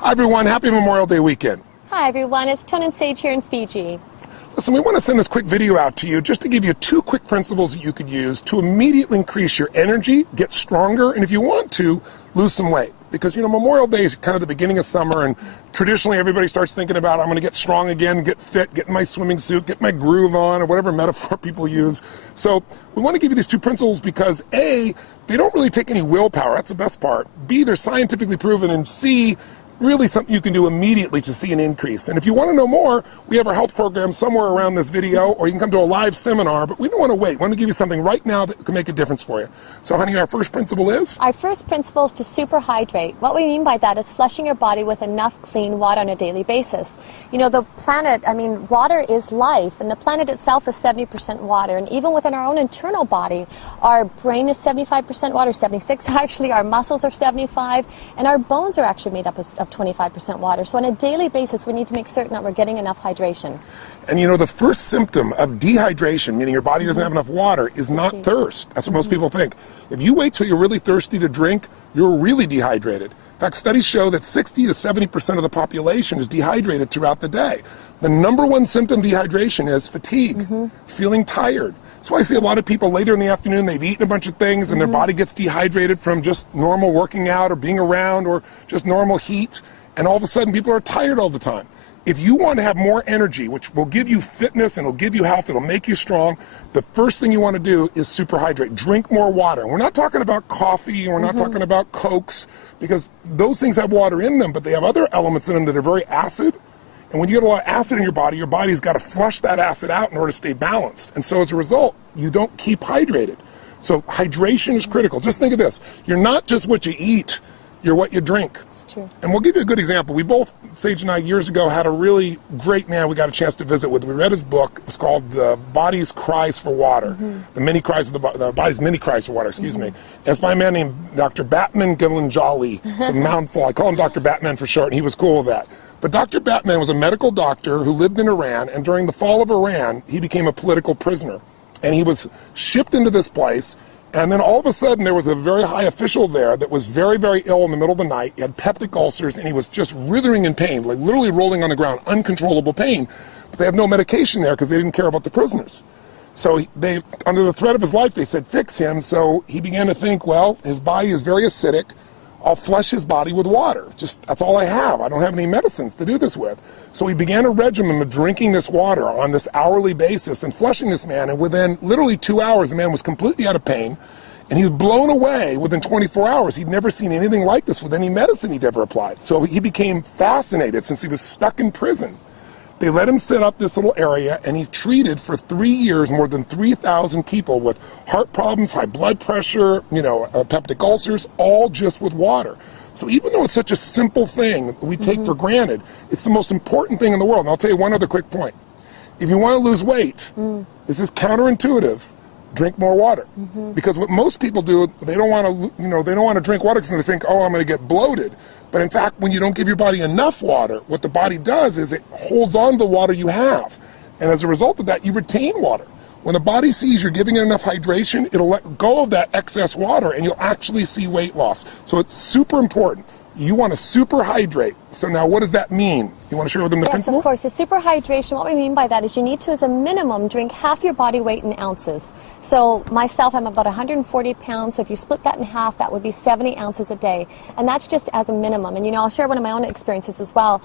Hi everyone, happy Memorial Day weekend. Hi everyone, it's Tone and Sage here in Fiji. Listen, we want to send this quick video out to you just to give you 2 quick principles that you could use to immediately increase your energy, get stronger, and if you want to, lose some weight. Because, you know, Memorial Day is kind of the beginning of summer, and traditionally everybody starts thinking about, I'm going to get strong again, get fit, get in my swimming suit, get my groove on, or whatever metaphor people use. So we want to give you these 2 principles because A, they don't really take any willpower, that's the best part. B, they're scientifically proven, and C, really something you can do immediately to see an increase. And if you want to know more, we have our health program somewhere around this video, or you can come to a live seminar, but we don't want to wait. We want to give you something right now that can make a difference for you. So honey, our first principle is? Our first principle is to super hydrate. What we mean by that is flushing your body with enough clean water on a daily basis. You know, the planet, I mean, water is life, and the planet itself is 70% water. And even within our own internal body, our brain is 75% water, 76 actually, our muscles are 75, and our bones are actually made up of 25% water. So on a daily basis, we need to make certain that we're getting enough hydration. And you know, the first symptom of dehydration, meaning your body doesn't have enough water, is not thirst. That's what most people think. If you wait till you're really thirsty to drink, you're really dehydrated. In fact, studies show that 60 to 70% of the population is dehydrated throughout the day. The number 1 symptom of dehydration is fatigue, feeling tired. So I see a lot of people later in the afternoon, they've eaten a bunch of things and their body gets dehydrated from just normal working out or being around or just normal heat. And all of a sudden people are tired all the time. If you want to have more energy, which will give you fitness and it'll give you health, it'll make you strong, the first thing you want to do is super hydrate. Drink more water. And we're not talking about coffee, and we're not talking about Cokes, because those things have water in them, but they have other elements in them that are very acid. And when you get a lot of acid in your body's got to flush that acid out in order to stay balanced. And so as a result, you don't keep hydrated. So hydration is critical. Just think of this. You're not just what you eat, you're what you drink. It's true. And we'll give you a good example. We both, Sage and I, years ago, had a really great man we got a chance to visit with. We read his book. It's called The Body's Cries for Water. The Many Cries of the Body's Many Cries for Water, excuse me. And it's by a man named Dr. Batman Gillen-Jolly. It's a mouthful. I call him Dr. Batman for short, and he was cool with that. But Dr. Batman was a medical doctor who lived in Iran, and during the fall of Iran, he became a political prisoner. And he was shipped into this place, and then all of a sudden there was a very high official there that was very, very ill in the middle of the night. He had peptic ulcers, and he was just writhing in pain, like literally rolling on the ground, uncontrollable pain. But they have no medication there because they didn't care about the prisoners. So they, under the threat of his life, they said, fix him. So he began to think, well, his body is very acidic. I'll flush his body with water. Just, that's all I have. I don't have any medicines to do this with. So he began a regimen of drinking this water on this hourly basis and flushing this man. And within literally 2 hours, the man was completely out of pain. And he was blown away within 24 hours. He'd never seen anything like this with any medicine he'd ever applied. So he became fascinated since he was stuck in prison. They let him set up this little area, and he treated for 3 years more than 3,000 people with heart problems, high blood pressure, you know, peptic ulcers, all just with water. So even though it's such a simple thing that we take for granted, it's the most important thing in the world. And I'll tell you one other quick point. If you want to lose weight, this is counterintuitive. Drink more water, because what most people do, they don't want to, you know, they don't want to drink water because they think, oh, I'm going to get bloated. But in fact, when you don't give your body enough water, what the body does is it holds on to the water you have, and as a result of that, you retain water. When the body sees you're giving it enough hydration, it'll let go of that excess water, and you'll actually see weight loss. So it's super important. You want to super hydrate. So now what does that mean? You want to share with them the principle? Yes, of course. The super hydration, what we mean by that is you need to, as a minimum, drink half your body weight in ounces. So myself, I'm about 140 pounds. So if you split that in half, that would be 70 ounces a day. And that's just as a minimum. And, you know, I'll share one of my own experiences as well.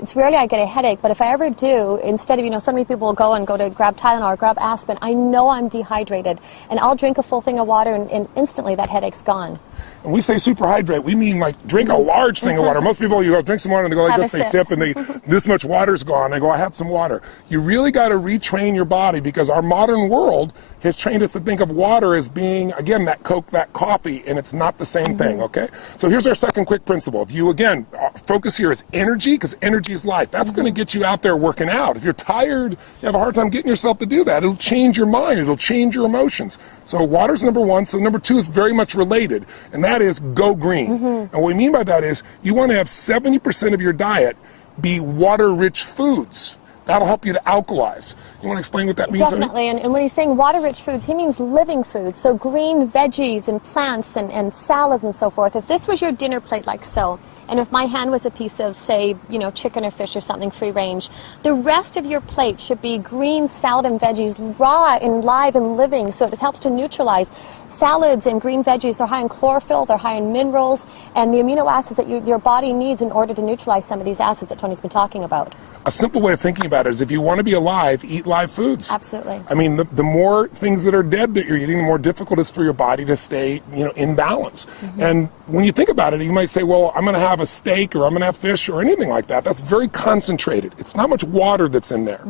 It's rarely I get a headache, but if I ever do, instead of, you know, so many people will go to grab Tylenol or grab aspirin, I know I'm dehydrated. And I'll drink a full thing of water, and instantly that headache's gone. And we say super hydrate, we mean like drink a large thing of water. Most people, you go drink some water and they go like this, they sip and they, this much water's gone. They go, I had some water. You really got to retrain your body, because our modern world has trained us to think of water as being, again, that Coke, that coffee, and it's not the same thing, okay? So here's our second quick principle. If you, again, focus here is energy, because energy is life. That's going to get you out there working out. If you're tired, you have a hard time getting yourself to do that. It'll change your mind. It'll change your emotions. So water's number 1. So number 2 is very much related, and that is go green. And what we mean by that is you want to have 70% of your diet be water-rich foods. That'll help you to alkalize. You want to explain what that means? Definitely, and when he's saying water-rich foods, he means living foods, so green veggies and plants and salads and so forth. If this was your dinner plate like so, and if my hand was a piece of, say, chicken or fish or something free range, the rest of your plate should be green salad and veggies, raw and live and living, so it helps to neutralize. Salads and green veggies, they're high in chlorophyll, they're high in minerals, and the amino acids that your body needs in order to neutralize some of these acids that Tony's been talking about. A simple way of thinking about it is if you want to be alive, eat live foods. Absolutely. I mean, the more things that are dead that you're eating, the more difficult it is for your body to stay, in balance. And when you think about it, you might say, well, I'm going to have a steak or I'm going to have fish or anything like that. That's very concentrated. It's not much water that's in there.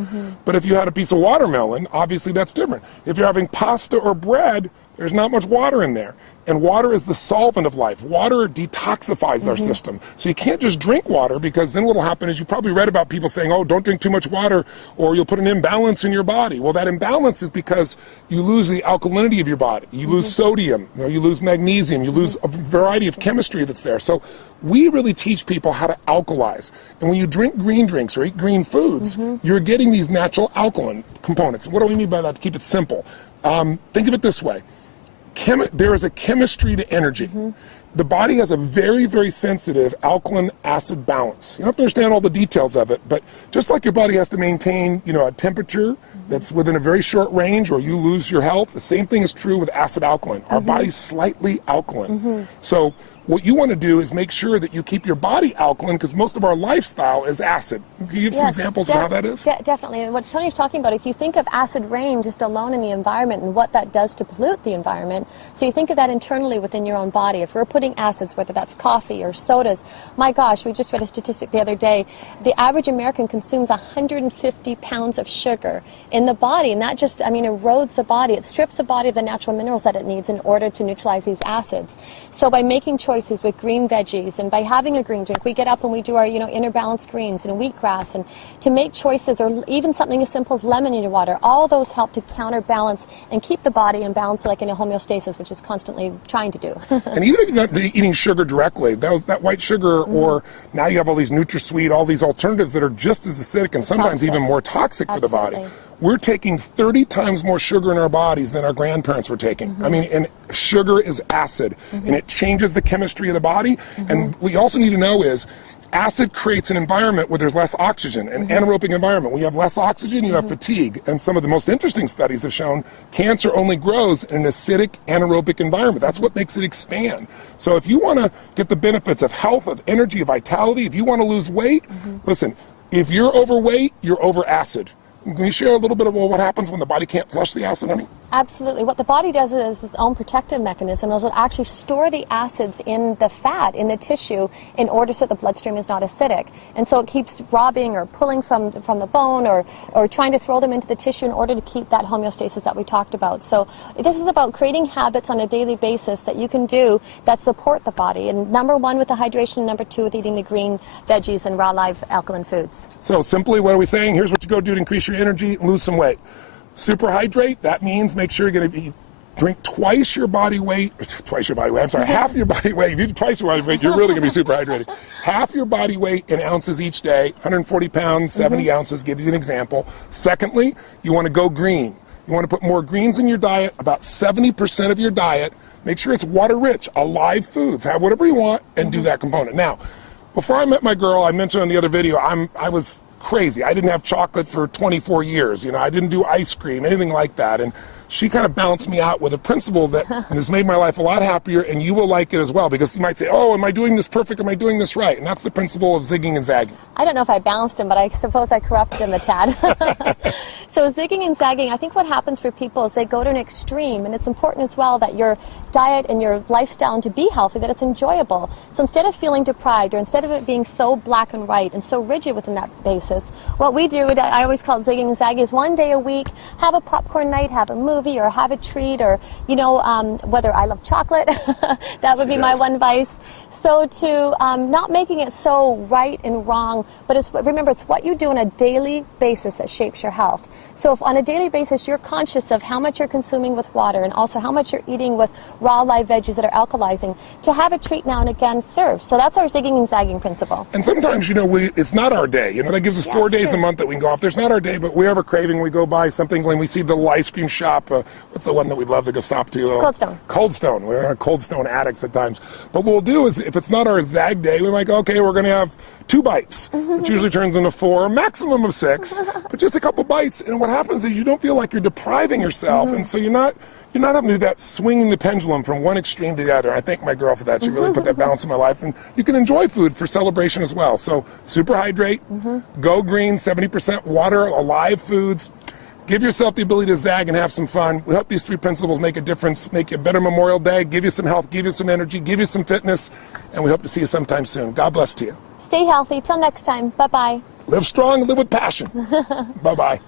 But if you had a piece of watermelon, obviously that's different. If you're having pasta or bread, there's not much water in there. And water is the solvent of life. Water detoxifies our system. So you can't just drink water, because then what will happen is, you probably read about people saying, oh, don't drink too much water or you'll put an imbalance in your body. Well, that imbalance is because you lose the alkalinity of your body. You lose sodium, you lose magnesium, you lose a variety of chemistry that's there. So we really teach people how to alkalize. And when you drink green drinks or eat green foods, you're getting these natural alkaline components. What do we mean by that, to keep it simple? Think of it this way. There is a chemistry to energy. The body has a very, very sensitive alkaline acid balance. You don't have to understand all the details of it, but just like your body has to maintain, a temperature that's within a very short range, or you lose your health, the same thing is true with acid alkaline. Our body's slightly alkaline. So what you want to do is make sure that you keep your body alkaline, because most of our lifestyle is acid. Can you give some examples of how that is? Definitely. And what Tony's talking about, if you think of acid rain just alone in the environment and what that does to pollute the environment, so you think of that internally within your own body. If we're putting acids, whether that's coffee or sodas, my gosh, we just read a statistic the other day, the average American consumes 150 pounds of sugar in the body, and that just, erodes the body. It strips the body of the natural minerals that it needs in order to neutralize these acids. So by making choices with green veggies and by having a green drink, we get up and we do our inner balanced greens and wheatgrass, and to make choices, or even something as simple as lemon in your water, all those help to counterbalance and keep the body in balance, like in a homeostasis, which is constantly trying to do. And even if you're not eating sugar directly, that white sugar, or now you have all these NutraSweet, all these alternatives that are just as acidic and sometimes even more toxic for the body. We're taking 30 times more sugar in our bodies than our grandparents were taking. And sugar is acid, and it changes the chemistry of the body. And what you also need to know is, acid creates an environment where there's less oxygen, an anaerobic environment. When you have less oxygen, you have fatigue. And some of the most interesting studies have shown cancer only grows in an acidic anaerobic environment. That's what makes it expand. So if you want to get the benefits of health, of energy, of vitality, if you want to lose weight, listen, if you're overweight, you're over acid. Can you share a little bit about what happens when the body can't flush the acid, honey? Absolutely. What the body does is its own protective mechanism. It'll actually store the acids in the fat, in the tissue, in order so that the bloodstream is not acidic. And so it keeps robbing or pulling from the bone, or trying to throw them into the tissue in order to keep that homeostasis that we talked about. So this is about creating habits on a daily basis that you can do that support the body. And number one with the hydration, number two with eating the green veggies and raw live alkaline foods. So simply, what are we saying? Here's what you go do to increase your energy and lose some weight. Superhydrate, that means make sure you're going to drink half your body weight. If you do twice your body weight, you're really going to be super hydrated. Half your body weight in ounces each day, 140 pounds, 70 ounces, give you an example. Secondly, you want to go green. You want to put more greens in your diet, about 70% of your diet. Make sure it's water-rich, alive foods. Have whatever you want and do that component. Now, before I met my girl, I mentioned on the other video, I was crazy. I didn't have chocolate for 24 years. I didn't do ice cream, anything like that. And she kind of balanced me out with a principle that has made my life a lot happier, and you will like it as well, because you might say, oh, am I doing this perfect? Am I doing this right? And that's the principle of zigging and zagging. I don't know if I balanced him, but I suppose I corrupted him a tad. So zigging and zagging, I think what happens for people is they go to an extreme, and it's important as well that your diet and your lifestyle, and to be healthy, that it's enjoyable. So instead of feeling deprived, or instead of it being so black and white and so rigid within that basis, what we do, I always call it zigging and zagging, is one day a week, have a popcorn night, have a movie, or have a treat, or whether I love chocolate, that would be my one vice. So to not making it so right and wrong, but remember, it's what you do on a daily basis that shapes your health. So if on a daily basis you're conscious of how much you're consuming with water, and also how much you're eating with raw live veggies that are alkalizing, to have a treat now and again serves. So that's our zigging and zagging principle. And sometimes, it's not our day. That gives us 4 days a month that we can go off. There's not our day, but we have a craving, we go buy something, when we see the little ice cream shop, what's the one that we love to go stop to? Cold Stone. Cold Stone. We're Cold Stone addicts at times. But what we'll do is, if it's not our Zag day, we might go, okay, we're going to have 2 bites, which usually turns into 4, maximum of 6, but just a couple bites. And what happens is you don't feel like you're depriving yourself, and so you're not having to do that swinging the pendulum from one extreme to the other. I thank my girl for that. She really put that balance in my life. And you can enjoy food for celebration as well. So super hydrate, go green, 70% water, alive foods. Give yourself the ability to zag and have some fun. We hope these 3 principles make a difference, make you a better Memorial Day, give you some health, give you some energy, give you some fitness, and we hope to see you sometime soon. God bless to you. Stay healthy. Till next time. Bye-bye. Live strong, live with passion. Bye-bye.